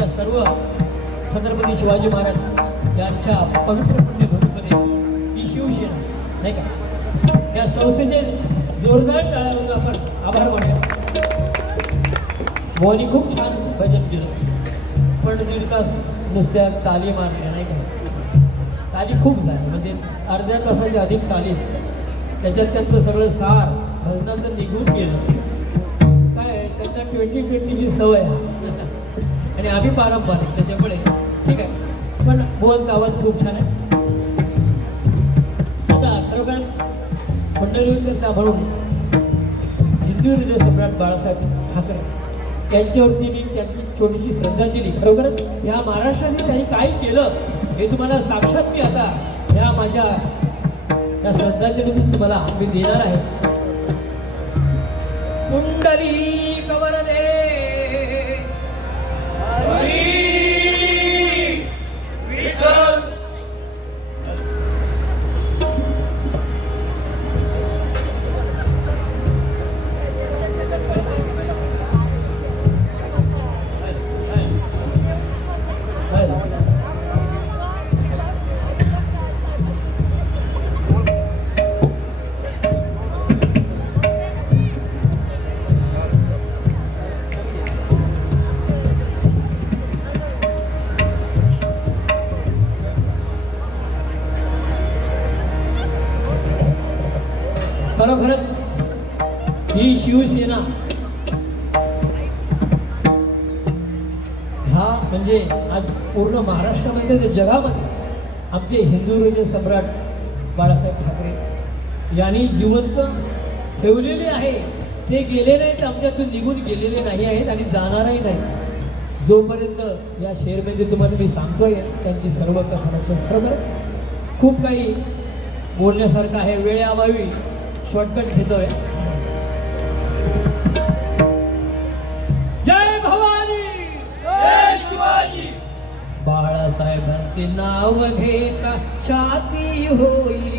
या सर्व छत्रपती शिवाजी महाराज यांच्या पवित्र पुण्यभूमीमध्ये ही शिवसेना नाही का? या संस्थेचे जोरदार टाळावरून आपण आभार मानले मोहनी खूप छान भजन केलं. पण दीड तास नुसत्या चाली मारल्या नाही का? चाली खूप झाल्या. म्हणजे अर्ध्या तासाच्या अधिक चाली. त्याच्यात त्यांचं सगळं सार भजनाचं निघून गेलं. काय आहे, त्यांना ट्वेंटी ट्वेंटीची सवय आहे. आणि आम्ही पारंपरिक त्याच्यामुळे. ठीक आहे. पण बोलचा आवाज खूप छान आहे. आता खरोखरच मंडळीकरता म्हणून हिंदू हृदय सम्राट बाळासाहेब ठाकरे त्यांच्यावरती मी त्यांची छोटीशी श्रद्धांजली खरोखरच या महाराष्ट्राशी त्यांनी काय केलं हे तुम्हाला साक्षात मी आता या माझ्या या श्रद्धांजलीतून तुम्हाला मी देणार आहे. कुंडली कवर दे. Yeah. शिवसेना. हा म्हणजे आज पूर्ण महाराष्ट्रामध्ये तर जगामध्ये आमचे हिंदू हृदय सम्राट बाळासाहेब ठाकरे यांनी जिवंत ठेवलेले आहे. ते गेले नाहीत आमच्यातून निघून गेलेले नाही आहेत आणि जाणारही नाही जोपर्यंत या शेअरमध्ये तुम्हाला मी सांगतोय त्यांची सर्व कथानक खरं खूप काही बोलण्यासारखं आहे वेळेअभावी शॉर्टकट घेतोय. नाव घेता छाती होई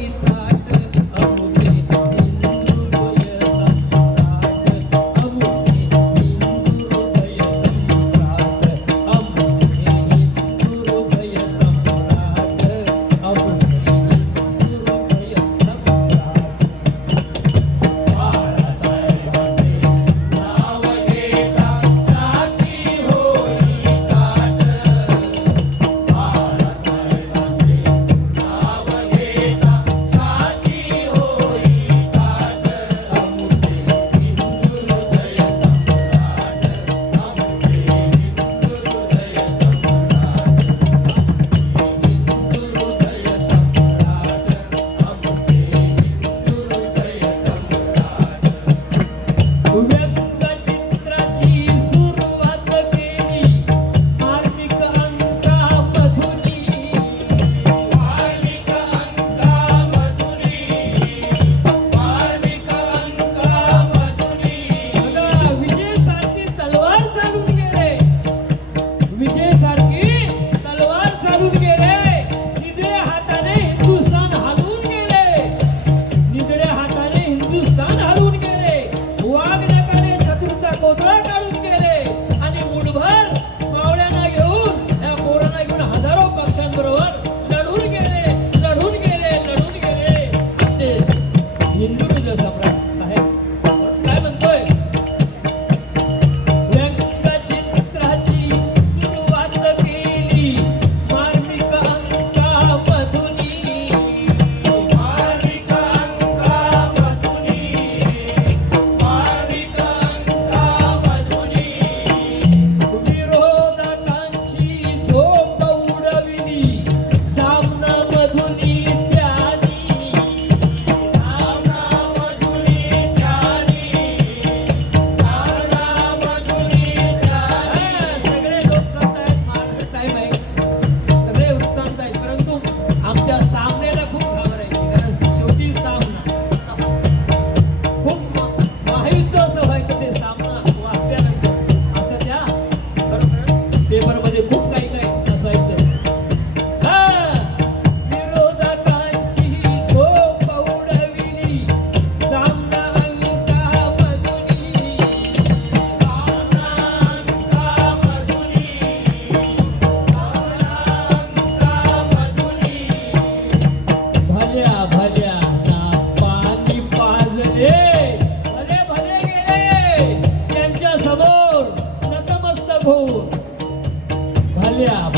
povo. Valeu.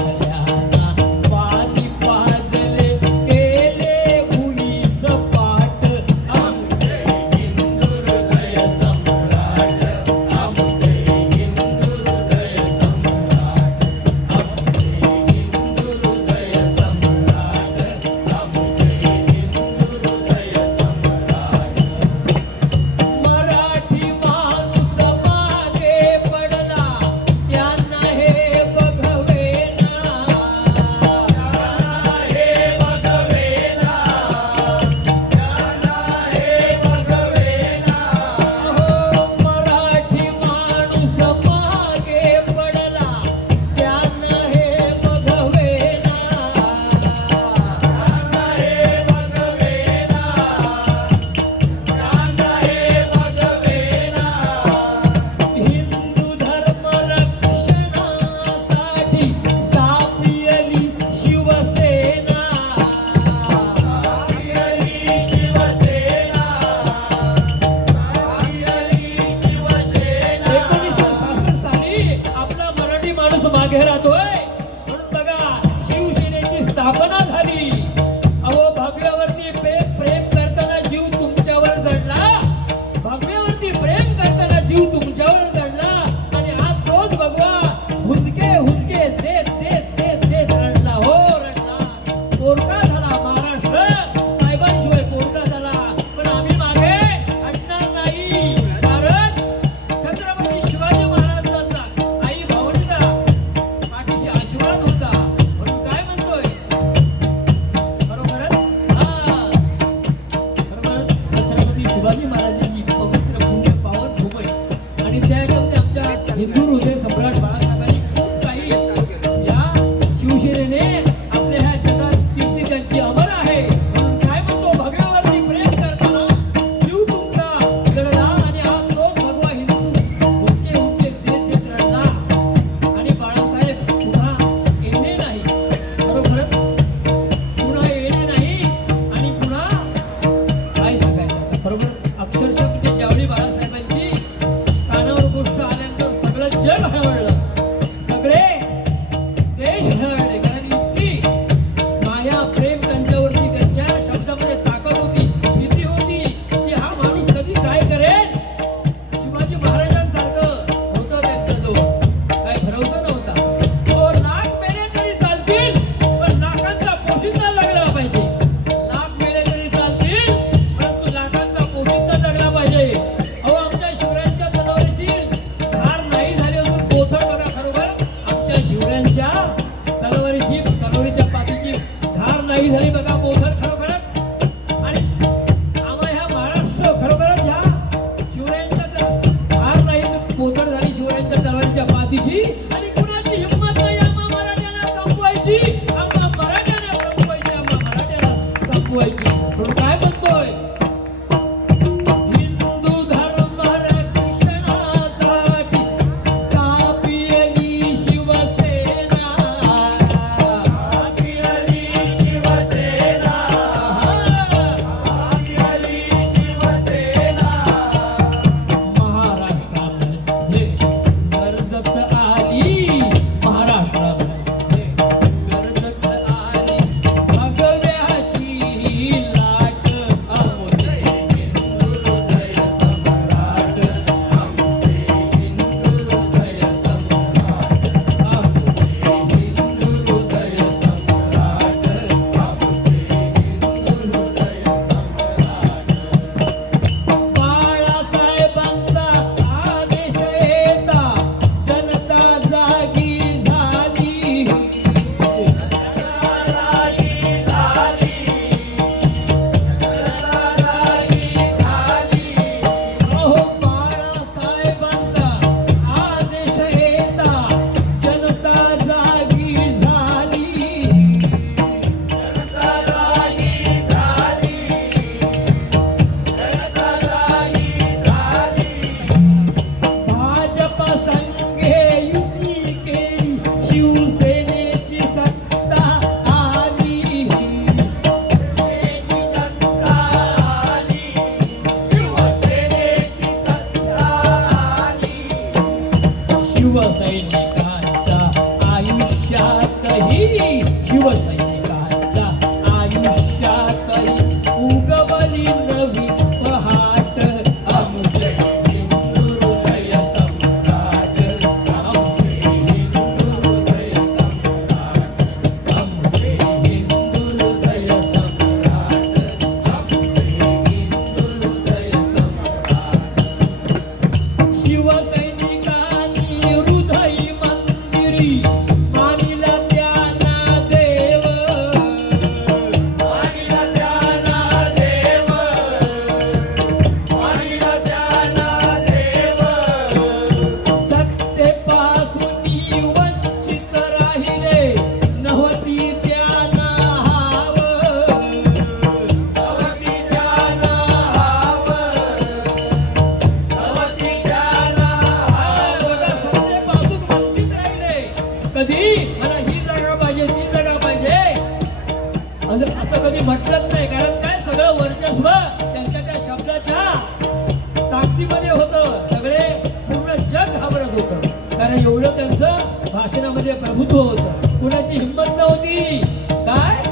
कारण एवढं त्यांचं भाषणामध्ये प्रभुत्व होत. कुणाची हिंमत नव्हती. काय?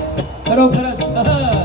खरोखरच.